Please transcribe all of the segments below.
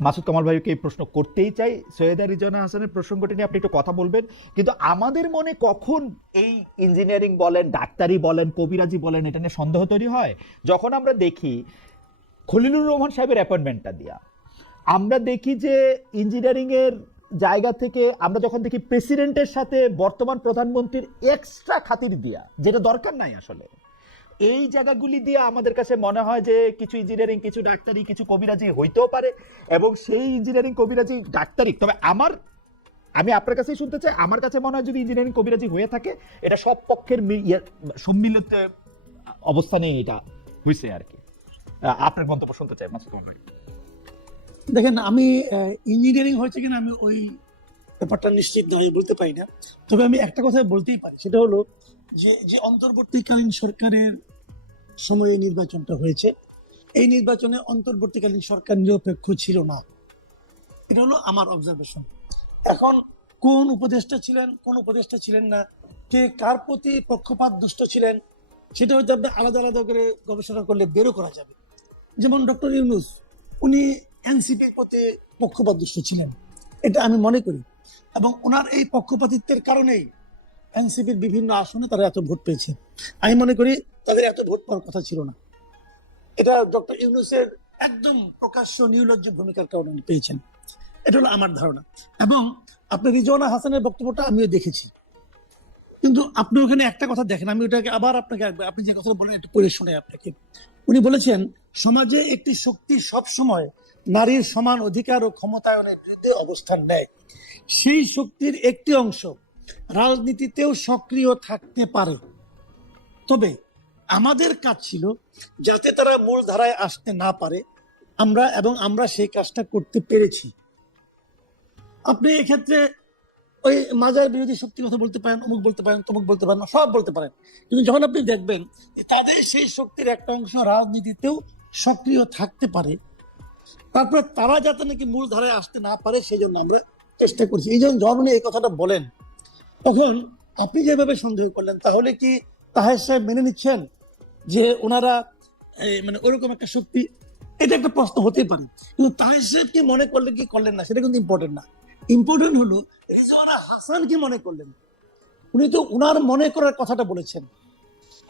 মাসুদ কামাল ভাইকে এই প্রশ্ন করতেই চাই। সৈয়দা রিজওয়ানা হাসানের প্রসঙ্গটি নিয়ে আপনি একটু কথা বলবেন, কিন্তু আমাদের মনে কখন এই ইঞ্জিনিয়ারিং বলেন, ডাক্তারি বলেন, কবিরাজি বলেন, এটা নিয়ে সন্দেহ তৈরি হয় যখন আমরা দেখি খলিলুর রহমান সাহেবের অ্যাপয়েন্টমেন্টটা দিয়া, আমরা দেখি যে ইঞ্জিনিয়ারিং এর জায়গা থেকে আমরা যখন দেখি প্রেসিডেন্টের সাথে বর্তমান প্রধানমন্ত্রীর এক্সট্রা খাতির দিয়া, যেটা দরকার নাই আসলে, এই জায়গাগুলি দিয়ে আমাদের কাছে মনে হয় যে কিছু ইঞ্জিনিয়ারিং, কিছু ডাক্তারি, কিছু কবিরাজি হইতেও পারে, এবং সেই ইঞ্জিনিয়ারিং, কবিরাজি, ডাক্তারি, তবে আমি আপনার কাছেই শুনতে চাই, আমার কাছে মনে হয় যদি ইঞ্জিনিয়ারিং, কবিরাজি হয়ে থাকে এটা সব পক্ষের সম্মিলিত অবস্থানে এটা হয়েছে আর কি। আপনার মন্তব্য শুনতে চাই মাসুদ ভাই। দেখেন, আমি ইঞ্জিনিয়ারিং হয়েছে কিনা আমি ওই ব্যাপারটা নিশ্চিত নয়, বলতে পারি না। তবে আমি একটা কথা বলতেই পারি, সেটা হলো যে যে অন্তর্বর্তীকালীন সরকারের সময়ে নির্বাচনটা হয়েছে, এই নির্বাচনে অন্তর্বর্তীকালীন সরকার নিরপেক্ষ ছিল না। এটা হলো আমার অবজারভেশন। এখন কোন উপদেষ্টা ছিলেন, কোন উপদেষ্টা ছিলেন না, কে কার প্রতি পক্ষপাত দুষ্ট ছিলেন, সেটা হয়তো আপনি আলাদা আলাদা করে গবেষণা করলে বেরো করা যাবে। যেমন ডক্টর ইউনূস, উনি এনসিপির প্রতি পক্ষপাত দুষ্ট ছিলেন, এটা আমি মনে করি, এবং ওনার এই পক্ষপাতিত্বের কারণেই এনসিপির বিভিন্ন আসনে তারা এত ভোট পেয়েছে। আমি মনে করি তাদের এত ভোট পাওয়ার কথা ছিল না। এটা ডক্টর ইউনূসের একদম প্রকাশ্য নির্লজ্জ ভূমিকার কারণে উনি পেয়েছেন, এটা হলো আমার ধারণা। এবং আপনি রিজওয়ানা হাসানের বক্তব্যটা আমিও দেখেছি, কিন্তু আপনি ওখানে একটা কথা দেখেন, আমি ওটাকে আবার আপনাকে, আপনি যে কথা বলেন একটু পড়ে শুনে আপনাকে। উনি বলেছেন, সমাজে একটি শক্তি সব সময় নারীর সমান অধিকার ও ক্ষমতায়নের বিরুদ্ধে অবস্থান নেয়। সেই শক্তির একটি অংশ রাজনীতিতেও সক্রিয় থাকতে পারে, তবে আমাদের কাজ ছিল যাতে তারা মূল ধারায় আসতে না পারে, আমরা সেই কাজটা করতে পেরেছি। আপনি এক্ষেত্রে ওই মাজার বিরোধী শক্তির কথা বলতে পারেন, অমুক বলতে পারেন, তমুক বলতে পারেন, সব বলতে পারেন, কিন্তু যখন আপনি দেখবেন তাদের সেই শক্তির একটা অংশ রাজনীতিতেও সক্রিয় থাকতে পারে, তারপরে তারা যাতে নাকি মূল ধারায় আসতে না পারে, সেই জন্য আমরা চেষ্টা করছি। এই জন্য যখন উনি এই কথাটা বলেন, তখন আপনি যেভাবে সন্দেহ করলেন, তাহলে কি তাহের সাহেব মেনে নিচ্ছেন যে ওনারা মানে ওরকম একটা শক্তি? এটা একটা প্রশ্ন হতেই পারে, কিন্তু তাহের সাহেব কি মনে করলেন কি করলেন না, সেটা কিন্তু ইম্পর্টেন্ট না। ইম্পর্টেন্ট হলো রিজওয়ানা হাসান কি মনে করলেন। উনি তো উনার মনে করার কথাটা বলেছেন,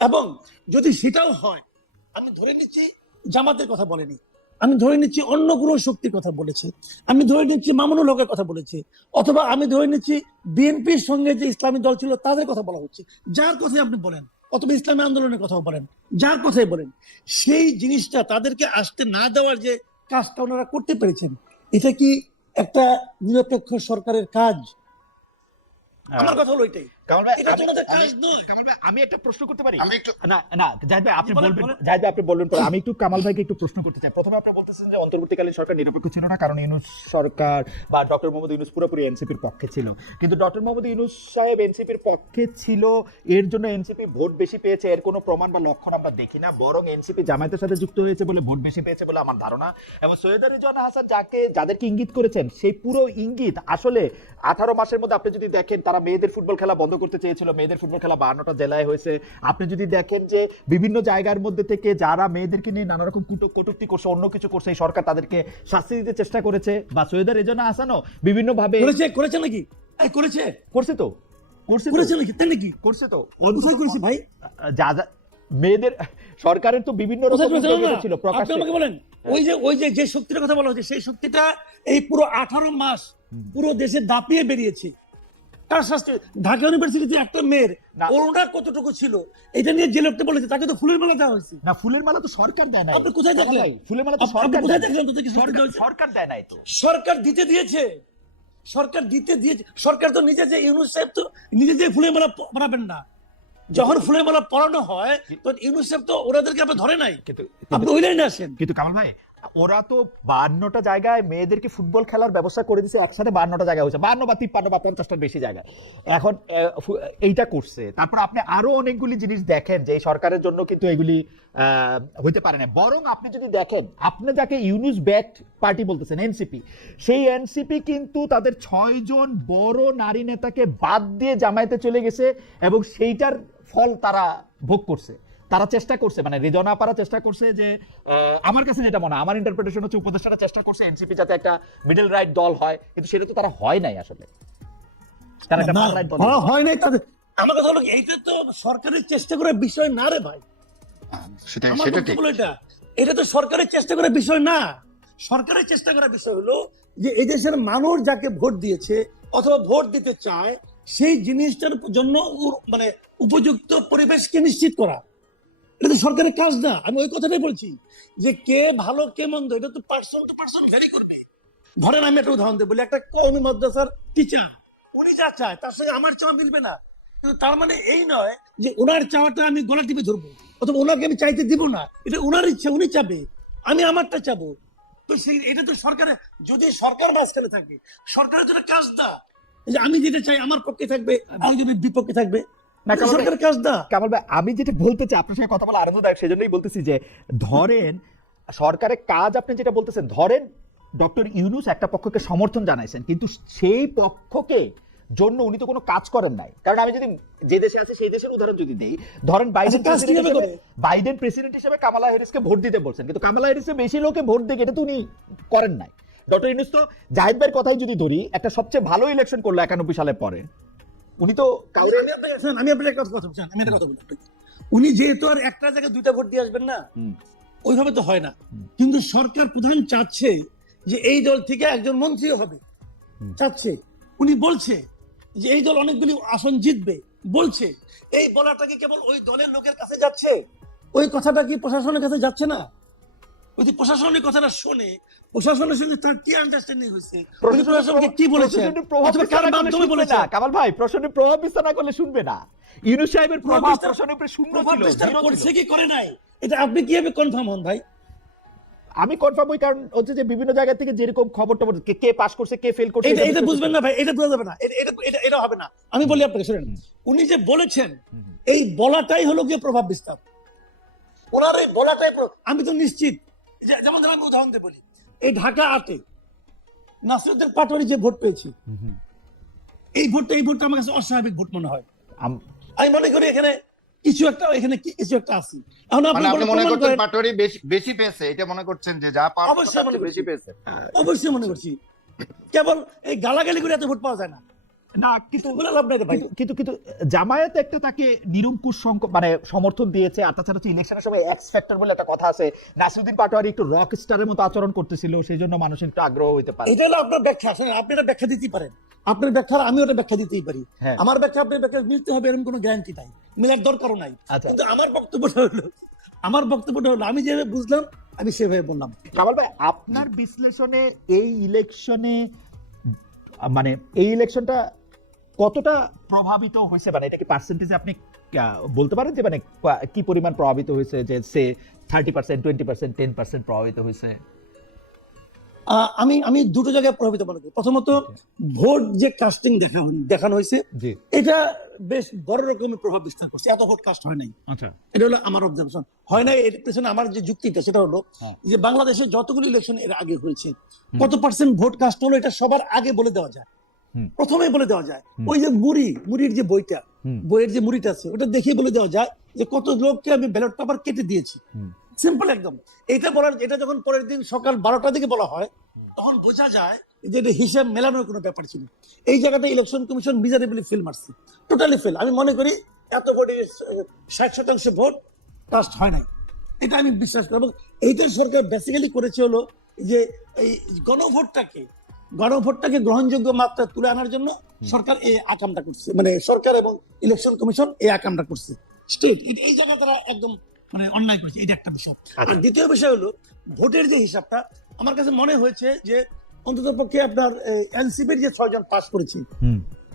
এবং যদি সেটাও হয়, আমি ধরে নিচ্ছি জামাতের কথা বলেনি, আমি ধরে নিচ্ছি অন্য কোনো শক্তির কথা বলেছে, আমি ধরে নিচ্ছি মামুনুল হকের কথা বলেছে, অথবা আমি ধরে নিচ্ছি বিএনপির সঙ্গে যে ইসলামী দল ছিল তাদের কথা বলা হচ্ছে, যার কথাই আপনি বলেন, অথবা ইসলামী আন্দোলনের কথাও বলেন, যার কথাই বলেন, সেই জিনিসটা তাদেরকে আসতে না দেওয়ার যে কাজটা ওনারা করতে পেরেছেন, এটা কি একটা নিরপেক্ষ সরকারের কাজ? আমার কথা হলো এটাই। কামাল ভাই, এটা তো ওনাদের কাজ নয়। কামাল ভাই, আমি একটা প্রশ্ন করতে পারি? আমি একটু না না, জাহিদ ভাই আপনি বলেন, বলবেন, বলেন। জাহিদ ভাই আপনি বলবেন পরে। আমি একটু কামাল ভাইকে একটু প্রশ্ন করতে চাই। প্রথমে আপনি বলতেছেন যে অন্তর্বর্তীকালীন সরকার নিরপেক্ষ ছিল না, কারণ ইউনূস সরকার বা ডক্টর মোহাম্মদ ইউনূস পুরোপুরি এনসিপির পক্ষে ছিল। কিন্তু ডক্টর মোহাম্মদ ইউনূস সাহেব এনসিপির পক্ষে ছিল, এর জন্য এনসিপি ভোট বেশি পেয়েছে, এর কোনো প্রমাণ বা লক্ষণ আমরা দেখি না, বরং এনসিপি জামায়াতের সাথে যুক্ত হয়েছে বলে ভোট বেশি পেয়েছে বলে আমার ধারণা। এবং সৈয়দা রিজওয়ানা হাসান যাদেরকে ইঙ্গিত করেছেন, সেই পুরো ইঙ্গিত আসলে 18 মাসের মধ্যে আপনি যদি দেখেন, তারা মেয়েদের ফুটবল খেলা বন্ধ করতে চেয়েছিল, মেয়েদের ফুটবল খেলা 52টা জেলায় হয়েছে। আপনি যদি দেখেন যে বিভিন্ন জায়গার মধ্যে থেকে যারা মেয়েদেরকে নিয়ে নানা রকম কটূক্তি করছে, অন্য কিছু করছে, এই সরকার তাদেরকে শাস্তি দিতে চেষ্টা করেছে, বা সৈয়দা রিজওয়ানা হাসানও বিভিন্ন ভাবে করেছে নাকি? করেছে করছে তো, করছে করেছে নাকি? তাই নাকি? করছে তো কোথায় করেছে ভাই? যা যা মেয়েদের সরকারের তো বিভিন্ন রকম উদ্যোগ ছিল আপনি প্রকাশ্যে। আমাকে বলেন, ওই যে যে শক্তির কথা বলা হচ্ছে, সেই শক্তিটা এই পুরো 18 মাস পুরো দেশে দাপিয়ে বেরিয়েছে। তার শাস্তি, ঢাকা ইউনিভার্সিটিতে একটা মেয়ের না। ওড়না কতটুকু ছিল, এটা নিয়ে যে লোকটা বলেছে তাকে তো ফুলের মালা দেওয়া হয়েছে। না, ফুলের মালা তো সরকার দেয় নাই। আপনি কোথায় দেখলেন? ভাই, ফুলের মালা তো আপনি সরকার কোথায় দেয় নাই। দেখলেন তাদেরকে শক্তি দেওয়া হয়েছে? সরকার দেয় নাই তো। সরকার দিতে দিয়েছে, সরকার দিতে দিয়েছে। সরকার তো নিজে, যে ইউনূস সাহেব তো নিজে যে ফুলের মালা পরাবেন না, যখন ফুলের মালা পরানো হয় তখন ইউনূস সাহেব তো ওনাদেরকে আপনি ধরে নাই, কিন্তু আপনি ওই লাইনে আসেন। কিন্তু কামাল ভাই, ওরা তো 52টা জায়গায় মেয়েদেরকে ফুটবল খেলার ব্যবস্থা করে দিয়েছে, একসাথে 52টা জায়গায় হয়েছে, 52 বা 53 বা 50টার বেশি জায়গায় এখন এইটা করছে। তারপর আপনি আরো অনেকগুলি জিনিস দেখেন যে এই সরকারের জন্য কিন্তু এগুলি হইতে পারে না। বরং আপনি যদি দেখেন, আপনি যাকে ইউনূস ব্যাক পার্টি বলতেছেন এনসিপি, সেই এনসিপি কিন্তু তাদের 6 জন বড় নারী নেতাকে বাদ দিয়ে জামায়াতে চলে গেছে, এবং সেইটার ফল তারা ভোগ করছে। তারা চেষ্টা করছে, মানে রিজওয়ানা আপারা চেষ্টা করছে যে আমার কাছে যেটা মনে হয়, আমার ইন্টারপ্রিটেশন হচ্ছে উপদেষ্টারা চেষ্টা করছে এনসিপি যাতে একটা মিডল রাইট দল হয়, কিন্তু সেটা তো তারা হয় নাই আসলে। তারা একটা না, ফার রাইট দল হয় নাই তাদের। আমার কথা হলো কি, এইটা তো সরকারের চেষ্টা করার বিষয় না রে ভাই। আমার সেটা বক্তব্য ঠিক। হলো এটা তো সরকারের চেষ্টা করার বিষয় না। সরকারের চেষ্টা করার বিষয় হলো যে এই দেশের মানুষ যাকে ভোট দিয়েছে অথবা ভোট দিতে চায় সেই জিনিসটার জন্য মানে উপযুক্ত পরিবেশকে নিশ্চিত করা। এটা তো সরকারের কাজ না। আমি ওই কথাটাই বলছি যে কে ভালো কে মন্দ এটা তো পার্সন টু পার্সন ভেরি করবে। ধরেন আমি একটা উদাহরণ দেব, বলি একটা কওমি মাদ্রাসার টিচার, উনি যা চায় তার সঙ্গে আমার চাওয়া মিলবে না, কিন্তু তার মানে এই নয় যে ওনার চাওয়াটা আমি গলা টিপে ধরবো অথবা ওনাকে আমি চাইতে দিব না। এটা ওনার ইচ্ছা, উনি চাবে, আমি আমারটা চাবো। তো সেই এটা তো সরকারের, যদি সরকার মাঝখানে থাকে, সরকারের যেটা কাজ না যে আমি যেটা চাই আমার পক্ষে থাকবে, আরেকজনের বিপক্ষে থাকবে, না, কামাল ভাই, সরকারের কাজ না। কামাল ভাই, আমি যেটা বলতে চাই, আপনার সঙ্গে কথা বলা আনন্দদায়ক, সেজন্যই বলতেছি যে ধরেন সরকারের কাজ, আপনি যেটা বলতেছেন, ধরেন ডক্টর ইউনূস একটা পক্ষকে সমর্থন জানাইছেন, কিন্তু সেই পক্ষকে জন্য উনি তো কোনো কাজ করেন নাই। কারণ আমি যদি যে দেশে আছে সেই দেশের উদাহরণ যদি দেই, ধরেন বাইডেন কাজ কিভাবে করে? প্রেসিডেন্ট হিসেবে কামালা হ্যারিসকে ভোট দিতে বলছেন, কিন্তু কামালা হ্যারিসে বেশি লোকে ভোট দেয়, এটা তো উনি করেন নাই। ডক্টর ইউনূস তো জাহিদ ভাইয়ের কথাই যদি ধরি, একটা সবচেয়ে ভালো ইলেকশন করলো 91 সালের পরে, উনি তো কাউরে আমি আপনার একটা কথা বলছি, আমি একটা কথা বলি আপনাকে। উনি যেহেতু আর একটা জায়গায় দুইটা ভোট দিয়ে আসবেন না, ওইভাবে তো হয় না। কিন্তু সরকার প্রধান চাচ্ছে যে এই দল থেকে একজন মন্ত্রীও হবে, চাচ্ছে। উনি বলছে যে এই দল অনেকগুলি আসন জিতবে, বলছে। এই বলাটা কি কেবল ওই দলের লোকের কাছে যাচ্ছে? ওই কথাটা কি প্রশাসনের কাছে যাচ্ছে না? ওই যে প্রশাসনের কথাটা শুনে প্রশাসনের সঙ্গে তার কি আন্ডারস্ট্যান্ডিং হয়েছে, উনি প্রশাসনকে কি বলেছেন, অথবা কার মাধ্যমে বলেছেন? কামাল ভাই, প্রশ্নের প্রভাব বিস্তার না করলে শুনবে না। ইউনূস সাহেবের প্রভাব প্রশ্নের উপরে শূন্য প্রভাব ছিল, বিস্তার zero ছিল। করছে কি করে নাই, এটা আপনি কিভাবে কনফার্ম হন ভাই? আমি কনফার্ম হই, কারণ হচ্ছে যে বিভিন্ন জায়গা থেকে যেরকম খবর টবর, কে পাস করছে, কে ফেল করছে, এটা বুঝবেন না ভাই, এটা বোঝা যাবে না, এটা হবে না। আমি বলি আপনাকে, শুনেন, উনি যে বলেছেন এই বলাটাই হলো গিয়ে প্রভাব বিস্তার। ওনার এই বলাটাই আমি তো নিশ্চিত যেমন ধরেন আমি উদাহরণ দিয়ে বলি, এই ঢাকা 8-এ নাসিরউদ্দিন পাটোয়ারি যে ভোট পেয়েছি, এই ভোটটা আমার কাছে অস্বাভাবিক ভোট মনে হয়। আমি মনে করি এখানে কিছু একটা আছে। মানে আপনি মনে করছেন পাটোয়ারি বেশি পেয়েছে, এটা মনে করছেন যে যা পাওয়ার অবশ্যই মনে বেশি পেয়েছে? অবশ্যই মনে করছি। কেবল এই গালাগালি করে এত ভোট পাওয়া যায় না। না, কিন্তু বলে লাভ নাই রে ভাই। কিন্তু জামায়াত একটা তাকে নিরঙ্কুশ মানে সমর্থন দিয়েছে। আর তাছাড়া হচ্ছে ইলেকশনের সময় এক্স ফ্যাক্টর বলে একটা কথা আছে, নাসিরউদ্দিন পাটোয়ারি একটু রক স্টারের মতো আচরণ করতেছিল, সেই জন্য মানুষের একটু আগ্রহ হইতে পারে। এটা হলো আপনার ব্যাখ্যা। শুনেন, আপনি এটা ব্যাখ্যা দিতেই পারেন, আপনার ব্যাখ্যা আমি ওটা ব্যাখ্যা দিতেই পারি। হ্যাঁ। আমার ব্যাখ্যা আপনার ব্যাখ্যা মিলতে হবে এরকম কোনো গ্যারান্টি নাই, মিলার দরকারও নাই। আচ্ছা। কিন্তু আমার বক্তব্যটা হলো আমি যেভাবে বুঝলাম আমি সেভাবে বললাম। কামাল ভাই, আপনার বিশ্লেষণে এই ইলেকশনে, মানে এই ইলেকশনটা কতটা প্রভাবিত হয়েছে, মানে এটা কি পার্সেন্টেজে আপনি বলতে পারেন যে মানে কি পরিমাণ প্রভাবিত হয়েছে, যে সে 30%, 20%, 10% প্রভাবিত হয়েছে? আমি দুটো জায়গায় প্রভাবিত মনে করি। প্রথমত, ভোট যে কাস্টিং দেখানো হয়েছে, জি, এটা বেশ বড় রকমের প্রভাব বিস্তার করছে। এত ভোট কাস্ট হয় নাই, আচ্ছা, এটা হলো আমার অবজারভেশন। হয় নাই এর পেছনে আমার যে যুক্তিটা সেটা হলো যে বাংলাদেশে যতগুলো ইলেকশন এর আগে হয়েছে, কত পার্সেন্ট ভোট কাস্ট হলো এটা সবার আগে বলে দেওয়া যায়, প্রথমেই বলে দেওয়া যায়। ওই যে মুড়ির যে বইটা, বইয়ের যে মুড়িটা আছে ওটা দেখেই বলে দেওয়া যায় যে কত লোককে আমি ব্যালট পেপার কেটে দিয়েছি। সিম্পল একদম। এটা যখন পরের দিন সকাল 12টার দিকে বলা হয়, তখন বোঝা যায় যে এটা হিসাব মেলানোর কোনো ব্যাপার ছিল। এই জায়গাটা ইলেকশন কমিশন মিজারেবলি ফেল মারছে, টোটালি ফেল। আমি মনে করি এত ভোটে 60% ভোট কাস্ট হয় নাই, এটা আমি বিশ্বাস করি। এবং এইটা সরকার বেসিক্যালি করেছে হলো যে এই গণভোটটাকে গ্রহণযোগ্য মাত্রা তুলে আনার জন্য সরকার এই আকামটা করছে, মানে সরকার এবং ইলেকশন কমিশন এই আকামটা করছে। স্টেট এই জায়গা তারা একদম মানে অন্যায় করেছে, এটা একটা বিষয়। আর দ্বিতীয় বিষয় হলো ভোটের যে হিসাবটা, আমার কাছে মনে হয়েছে যে অন্তত পক্ষে আপনার এনসিপির যে 6 জন পাস করেছে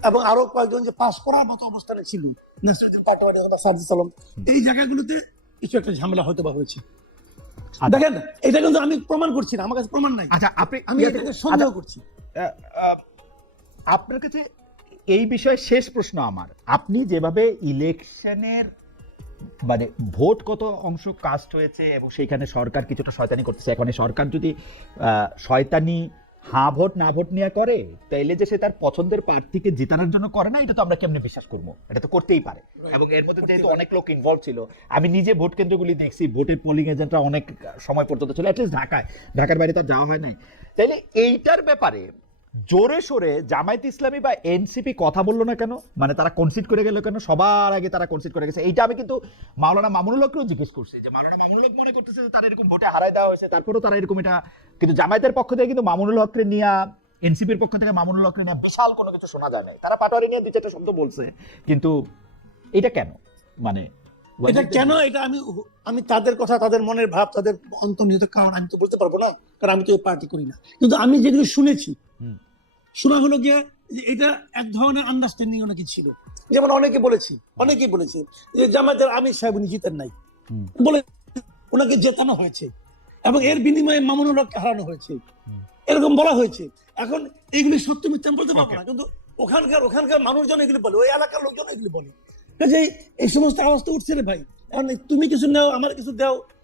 এবং আরো কয়েকজন যে পাস করার মতো অবস্থানে ছিল, নাসিরউদ্দিন পাটোয়ারি অথবা সাজিদ আলম, এই জায়গাগুলোতে কিছু একটা ঝামেলা হয়তো বা হয়েছে। দেখেন, এটা কিন্তু আমি প্রমাণ করছি না, আমার কাছে প্রমাণ নাই। আচ্ছা, আমি এটাকে সন্দেহ করছি। আপনার কাছে এই বিষয়ে শেষ প্রশ্ন আমার, আপনি যেভাবে ইলেকশনের মানে ভোট কত অংশ কাস্ট হয়েছে এবং সেইখানে সরকার কিছুটা শয়তানি করতেছে, এখন সরকার যদি শয়তানি হ্যাঁ ভোট না ভোট নিয়ে করে, তাইলে যে সে তার পছন্দের প্রার্থীকে জেতানোর জন্য করে না, এটা তো আমরা কেমনে বিশ্বাস করবো? এটা তো করতেই পারে। এবং এর মধ্যে যেহেতু অনেক লোক ইনভলভ ছিল, আমি নিজে ভোট কেন্দ্রগুলি দেখছি, ভোটের পোলিং এজেন্টরা অনেক সময় পর্যন্ত ছিল, অ্যাটলিস্ট ঢাকার বাইরে তার যাওয়া হয় নাই। তাইলে এইটার ব্যাপারে জোরে সোরে জামায়াত ইসলামী বা এনসিপি কথা বললো না কেন? মানে তারা কনসিড করে গেল কেন? সবার আগে তারা কনসিড করে গেছে। এইটা আমি কিন্তু মাওলানা মামুনুল হককেও জিজ্ঞেস করছি, যে মাওলানা মামুনুল হক মনে করতেছে যে তারা এরকম ভোটে হারায় দেওয়া হয়েছে, তারপরেও তারা এরকম এটা, কিন্তু জামায়াতের পক্ষ থেকে কিন্তু মামুনুল হককে নিয়ে, এনসিপির পক্ষ থেকে মামুনুল হককে নিয়ে বিশাল কোনো কিছু শোনা যায় নাই। তারা পাটোয়ারি নিয়ে দুই চারটা শব্দ বলছে, কিন্তু এটা কেন? মানে এটা কেন, এটা আমি তাদের কথা, তাদের মনের ভাব, তাদের অন্তর্নিহিত কারণ আমি তো বলতে পারবো না, কারণ আমি তো পার্টি করি না। কিন্তু আমি যেগুলো শুনেছি, শোনা হলো যে এটা এক ধরনের আন্ডারস্ট্যান্ডিং নাকি ছিল। যেমন অনেকেই বলেছে যে জামায়াতের আমির সাহেব উনি জিতেন নাই, বলে ওনাকে জেতানো হয়েছে এবং এর বিনিময়ে মামুনুল হককে হারানো হয়েছে, এরকম বলা হয়েছে। এখন এইগুলি সত্য মিথ্যা আমি বলতে পারবো না, কিন্তু ওখানকার মানুষজন এগুলো বলে, ওই এলাকার লোকজন এগুলো বলে যে এই সমস্ত আওয়াজ তো উঠছে রে ভাই, এখন তুমি কিছু নাও, আমার কিছু দাও,